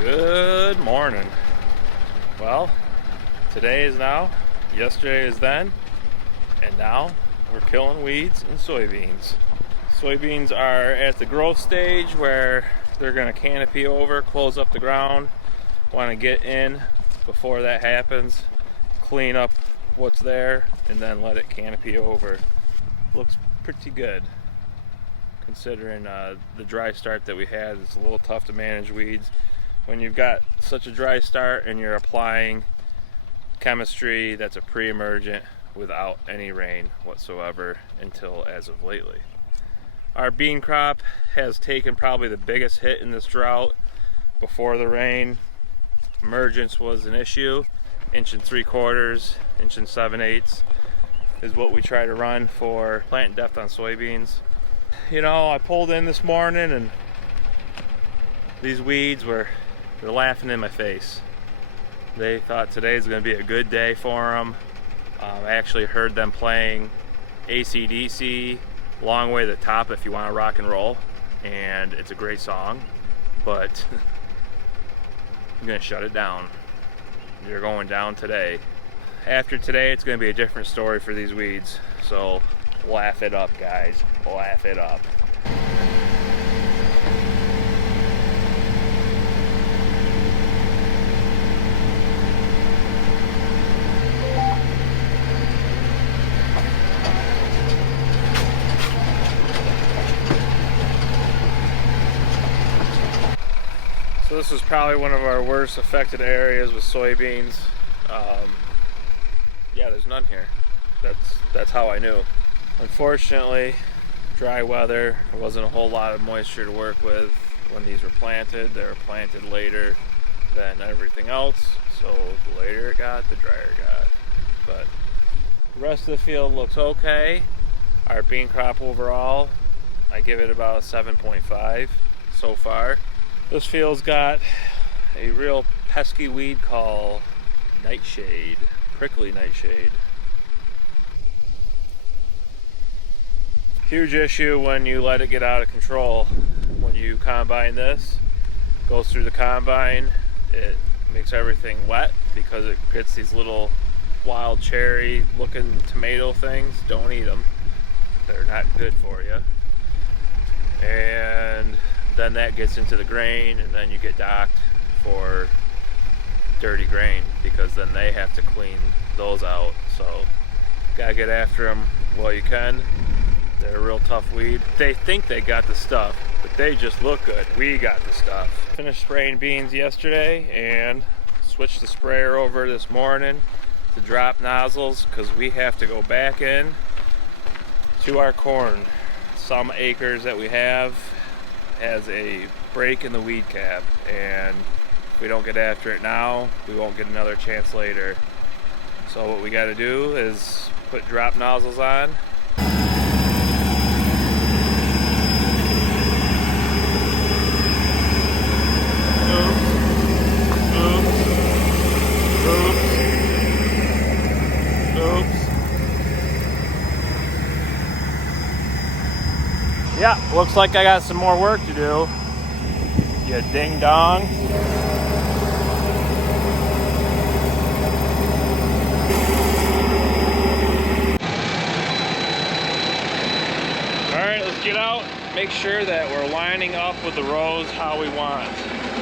Good morning. Well, today is now, yesterday is then, and now we're killing weeds in soybeans. Soybeans are at the growth stage where they're going to canopy over, close up the ground. Want to get in before that happens, clean up what's there, and then let it canopy over. Looks pretty good considering the dry start that we had. It's a little tough to manage weeds when you've got such a dry start and you're applying chemistry that's a pre-emergent without any rain whatsoever until as of lately. Our bean crop has taken probably the biggest hit in this drought. Before the rain, emergence was an issue. 1 3/4, 1 7/8 is what we try to run for plant depth on soybeans. You know, I pulled in this morning and these weeds they're laughing in my face. They thought today's going to be a good day for them. I actually heard them playing AC/DC, Long Way to the Top if you want to rock and roll, and it's a great song, but I'm going to shut it down. You're going down today. After today, it's going to be a different story for these weeds, so laugh it up, guys. Laugh it up. So this is probably one of our worst affected areas with soybeans. Yeah, there's none here. That's how I knew. Unfortunately, dry weather, there wasn't a whole lot of moisture to work with when these were planted. They were planted later than everything else, so the later it got, the drier it got. But the rest of the field looks okay. Our bean crop overall, I give it about a 7.5 so far. This field's got a real pesky weed called nightshade, prickly nightshade. Huge issue when you let it get out of control. When you combine this, goes through the combine, it makes everything wet because it gets these little wild cherry looking tomato things. Don't eat them. They're not good for you. And then that gets into the grain, and then you get docked for dirty grain because then they have to clean those out. So gotta get after them while you can. They're a real tough weed. They think they got the stuff, but they just look good. We got the stuff. Finished spraying beans yesterday and switched the sprayer over this morning to drop nozzles because we have to go back in to our corn. Some acres that we have has a break in the weed cap, and if we don't get after it now, we won't get another chance later. So what we got to do is put drop nozzles on. Yeah, looks like I got some more work to do. You ding dong. Alright, let's get out. Make sure that we're lining up with the rows how we want.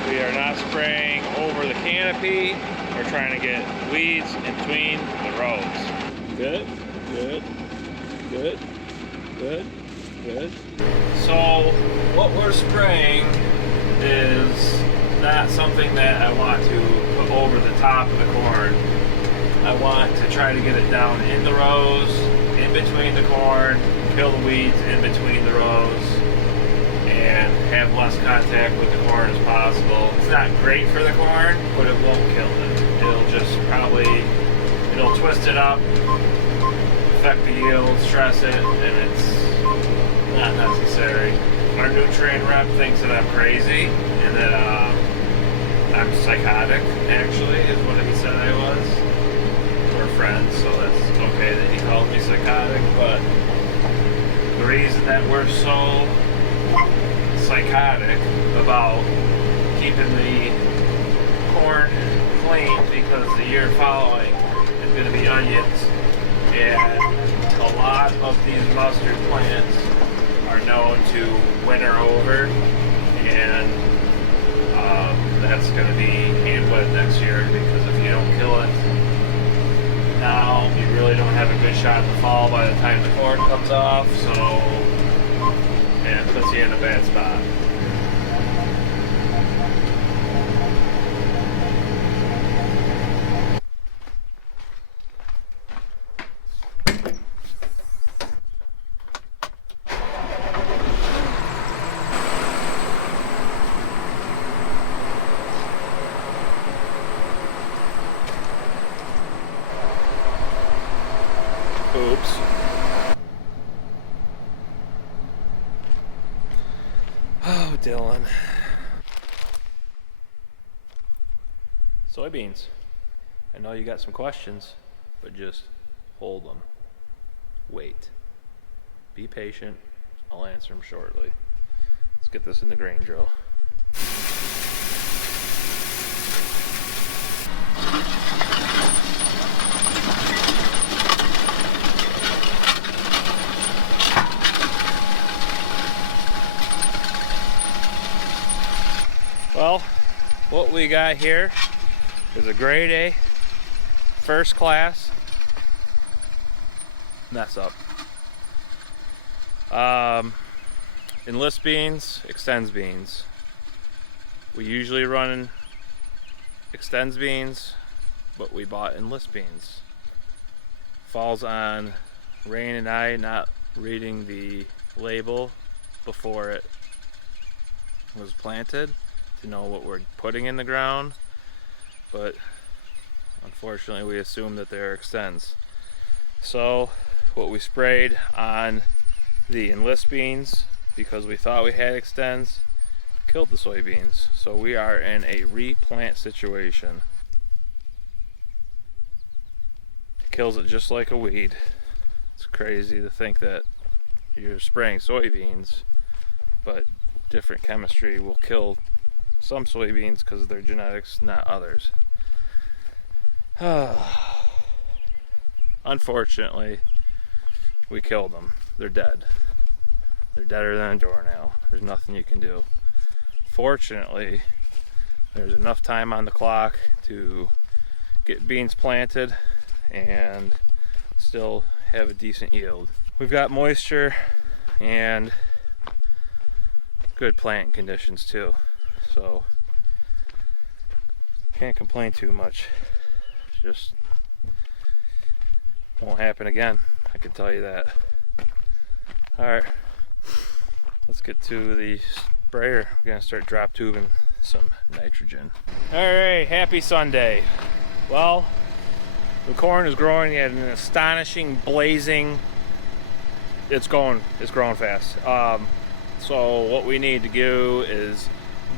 We are not spraying over the canopy. We're trying to get weeds in between the rows. Good, good, good, good. Good. So what we're spraying is not something that I want to put over the top of the corn. I want to try to get it down in the rows, in between the corn, kill the weeds in between the rows, and have less contact with the corn as possible. It's not great for the corn, but it won't kill it. It'll twist it up, affect the yield, stress it, and it's not necessary. Our nutrient rep thinks that I'm crazy and that I'm psychotic, actually, is what he said I was. We're friends, so that's okay that he called me psychotic, but the reason that we're so psychotic about keeping the because the year following is going to be onions. And a lot of these mustard plants are known to winter over, and that's going to be hand-wed next year, because if you don't kill it now, you really don't have a good shot in the fall by the time the corn comes off, so it puts you in a bad spot. Oops. Oh, Dylan. Soybeans. I know you got some questions, but just hold them. Wait. Be patient. I'll answer them shortly. Let's get this in the grain drill. Well, what we got here is a grade A, first class mess up. Enlist beans, extends beans. We usually run extends beans, but we bought enlist beans. Falls on Rain and I not reading the label before it was planted to know what we're putting in the ground, but unfortunately we assumed that they're extends. So what we sprayed on the enlist beans, because we thought we had extends, killed the soybeans. So we are in a replant situation. Kills it just like a weed. It's crazy to think that you're spraying soybeans, but different chemistry will kill some soybeans because of their genetics, not others. Unfortunately, we killed them. They're dead. They're deader than a doornail. There's nothing you can do. Fortunately, there's enough time on the clock to get beans planted and still have a decent yield. We've got moisture and good planting conditions too, so can't complain too much. Just won't happen again, I can tell you that. Alright, let's get to the sprayer. We're gonna start drop tubing some nitrogen. Alright, happy Sunday. Well, the corn is growing at an astonishing, blazing, it's growing fast. So what we need to do is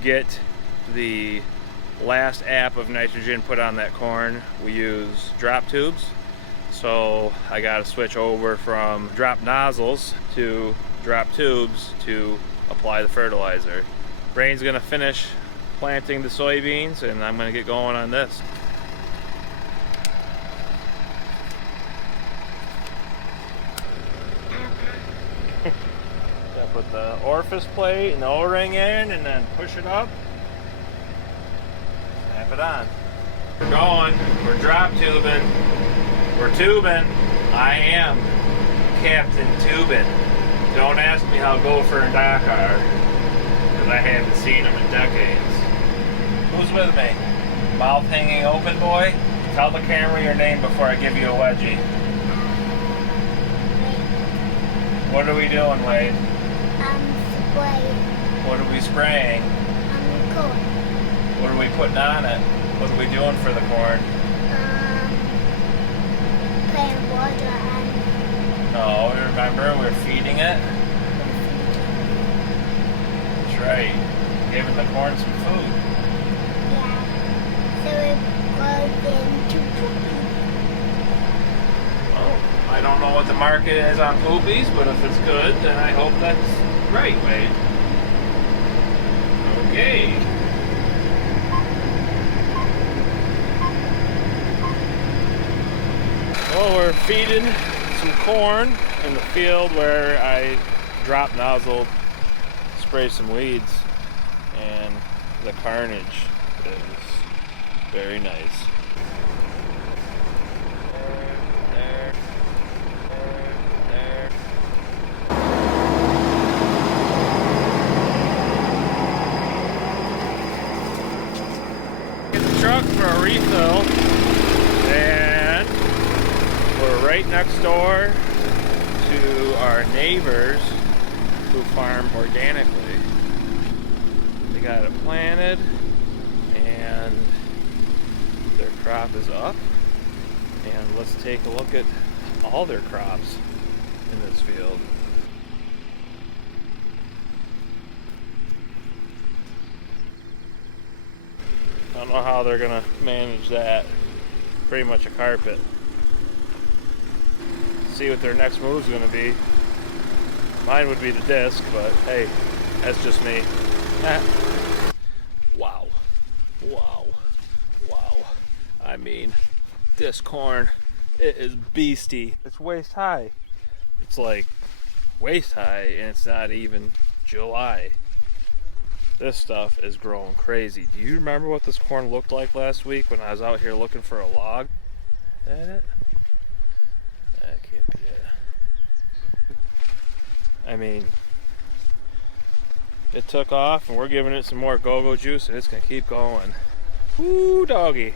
get the last app of nitrogen put on that corn. We use drop tubes. So I got to switch over from drop nozzles to drop tubes to apply the fertilizer. Rain's gonna finish planting the soybeans and I'm gonna get going on this. Put the orifice plate and the O-ring in and then push it up. Snap it on. We're going. We're drop tubing. We're tubing. I am Captain Tubing. Don't ask me how Gopher and Doc are, because I haven't seen them in decades. Who's with me? Mouth hanging open, boy? Tell the camera your name before I give you a wedgie. What are we doing, Wade? Spraying. What are we spraying? Corn. What are we putting on it? What are we doing for the corn? Putting water and... No, remember, we're feeding it? That's right. Giving the corn some food. Yeah. So it goes into poopy. Oh, I don't know what the market is on poopies, but if it's good, then I hope that's right, Wade. Okay. We're feeding some corn in the field where I drop nozzled, spray some weeds, and the carnage is very nice. There. Get the truck for a refill, and we're right next door to our neighbors who farm organically. They got it planted and their crop is up, and let's take a look at all their crops in this field. I don't know how they're gonna manage that. Pretty much a carpet. See what their next move's gonna be. Mine would be the disc, but hey, that's just me. Wow. I mean, this corn, it is beastie. It's waist high. It's like waist high, and it's not even July. This stuff is growing crazy. Do you remember what this corn looked like last week when I was out here looking for a log? Is that it? That can't be it. I mean, it took off, and we're giving it some more go-go juice, and it's gonna keep going. Woo, doggy.